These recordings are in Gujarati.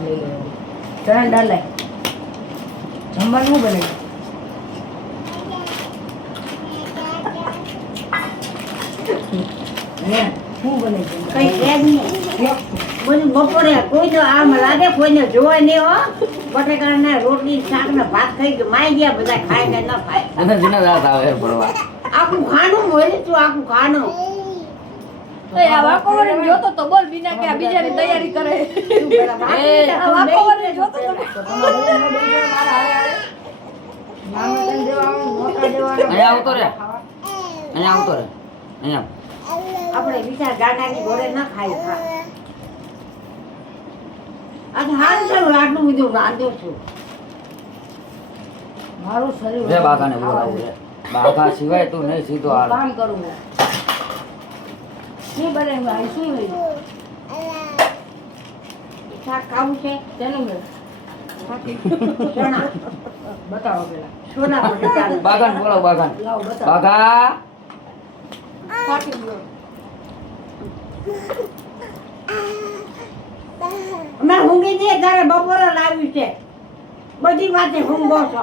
કામ લઈ લે ચણા દાળ લાય જમવાનું શું બને શું બને કઈ છે જ નહીં બધું બપોરે કોઈ તો આમ લાગે કોઈને જોવાય નહીં હો બટેકાના રોટલી શાક ને ભાત ખાઈ ગયો માઈ ગયા બધા ખાઈને ન ખાય અને જીના રાત આવે પડવા આખું ખાનું હોય તું આખું ખાનું આ વાકોવરે જોતો તો બોલ બીના કે આ બીજાની તૈયારી કરે આ વાકોવરે જોતો તો અહીંયા આવતો રે અહીંયા આપણે બીજા ગાડાની ઘોડે ન ખાઈ આજે હાલ છે આટલું બધું રાંધ્યો છું મારું શરીર રે બાકાને બોલાવું રે બાકા સિવાય તું નહીં સીધો હાલ કામ કરું શું બને ભાઈ શું લઈ શાક ખાવું છે તેનું કે ચણા બતાવો પેલા સોના બટાકા બાકાને બોલાવ બાકાને લાવો બતાવો બાકા અમે ઊંઘી જઈએ ત્યારે બપોરે લાવ્યું છે બધી વાતે ઊંઘો છો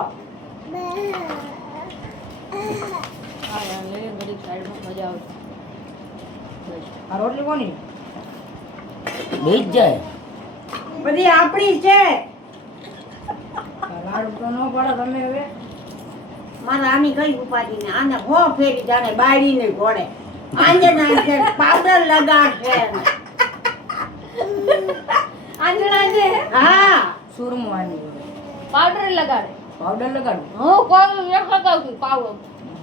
આ યાર લે ઘડી સાઈડમાં મજા આવે આ રોટલી કોની બેજ જાય બધી આપણી છે લાડુ તો ન પડે તમે હવે મારા આની કઈ ઉપાધિ ને આને હો ફેરી જાણે બાળીને ઘોડે આંજણા છે પાવડર લગાડશે આંજણા છે હા સુરમો આની પાવડર લગાડે પાવડર લગાડું હું કોણ એક લગાવતી પાવડર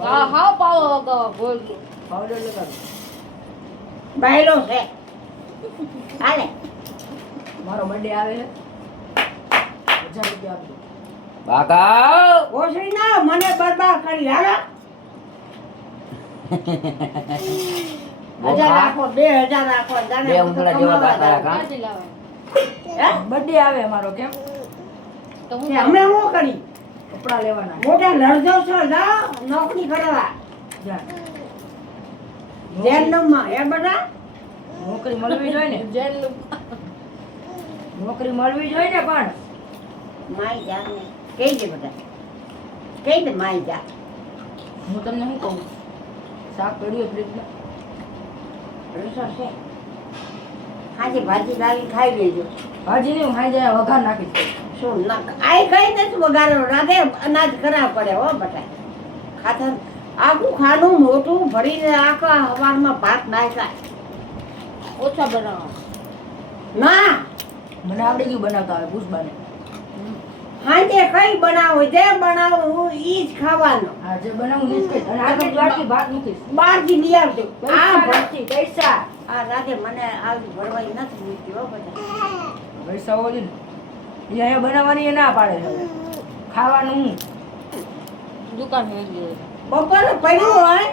હા પાવડર લગાવ બોલ પાવડર લગાડું બાયલો છે હાલે મારો બર્થડે આવે છે 1000 રૂપિયા આપજો બાકા ઓસરી ના મને બરબાદ કરી હાલો 1000 રાખો 2000 રાખો જાણે બે ઉંદરા જેવા દાતા કા ક્યાંથી લાવે હે બર્થડે આવે મારો કેમ તો હું કે અમે શું કરી કપડા લેવાના મોટા લડજો છો જાઓ નોકરી કરવા જા જેલમાં હે બધા નોકરી મળવી જોઈએ ને જેલ નોકરી મળવી જોઈએ ને પણ માઈ જા ને કઈ દે બધા કઈ દે માઈ જા હું તમને શું કહું શાક પડ્યું ફ્રીજમાં રસો છે હાજી ભાજી લાવી ખાઈ લેજો ભાજી નહીં હું ખાઈ જાય વઘાર નાખી દઉં. શું ના આઈ કઈ નથી વગાડો રાધે અનાજ ખરાબ પડે હો બટા ખાતર આખું ખાનું મોટું ભરીને આખા હવારમાં ભાત નાખ્યા ઓછા બનાવવા ના મને આવડી ગયું બનાવતા આવે પુષ્પાને હાજે કઈ બનાવો જે બનાવો હું ઈ જ ખાવાનો આ જે બનાવું એ જ કહીશ. અને આગળ દ્વારથી ભાત મૂકીશ બહારથી લઈ આવજો આ પૈસા ભર- નથી પૈસા આ રાધે મને આવી ભરવાઈ નથી મૂકી હો બધા પૈસા હોય ને એ અહીંયા બનાવવાની એ ના પાડે છે હવે. ખાવાનું હું દુકાન મેળવી બપોરે પડ્યું હોય